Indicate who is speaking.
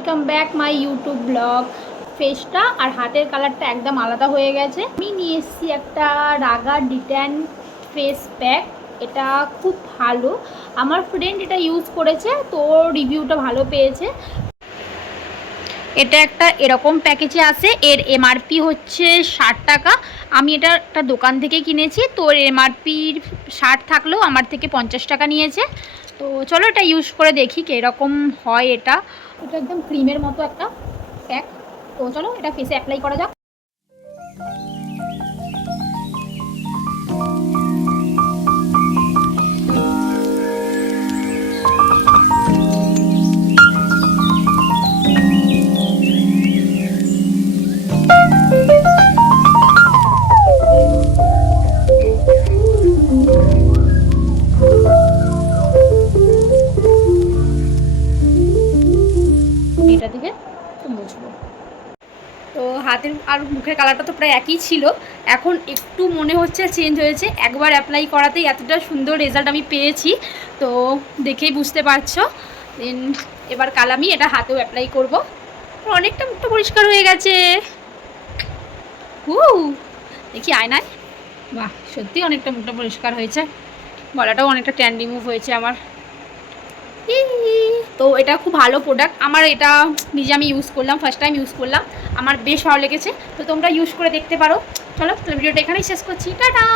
Speaker 1: Welcome back my YouTube vlog ফেসটা আর হাতের কালারটা একদম আলাদা হয়ে গেছে। আমি নিয়ে এসেছি একটা রাগা ডিট্যান ফেস প্যাক এটা খুব ভালো। আমার ফ্রেন্ড এটা ইউজ করেছে, তো রিভিউটা ভালো পেয়েছে। এটা একটা এরকম প্যাকেজে আছে, এর এমআরপি হচ্ছে ষাট টাকা। আমি এটা একটা দোকান থেকে কিনেছি, তো এর এমআরপির ষাট থাকলেও আমার থেকে পঞ্চাশ টাকা নিয়েছে। তো চলো এটা ইউজ করে দেখি কীরকম হয় এটা। এটা একদম ক্রিমের মতো একটা প্যাক তো চলো এটা ফেসে অ্যাপ্লাই করা যাক। থেকে একটু মুছবো। তো হাতের আর মুখের কালারটা তো প্রায় একই ছিল। এখন একটু মনে হচ্ছে চেঞ্জ হয়েছে। একবার অ্যাপ্লাই করাতেই এতটা সুন্দর রেজাল্ট আমি পেয়েছি। তো দেখেই বুঝতে পারছ। দেন এবার কাল আমি এটা হাতেও অ্যাপ্লাই করব। অনেকটা মুখটা পরিষ্কার হয়ে গেছে। হু দেখি আয়নায়। বাহ সত্যি অনেকটা মুখটা পরিষ্কার হয়েছে। গলাটাও অনেকটা ট্যান রিমুভ হয়েছে আমার। তো এটা খুব ভালো প্রোডাক্ট আমার এটা নিজে আমি ইউজ করলাম ফার্স্ট টাইম ইউজ করলাম। আমার বেশ ভালো লেগেছে। তো তোমরা ইউজ করে দেখতে পারো। চলো ভিডিওটা এখানেই শেষ করছি। টাটা!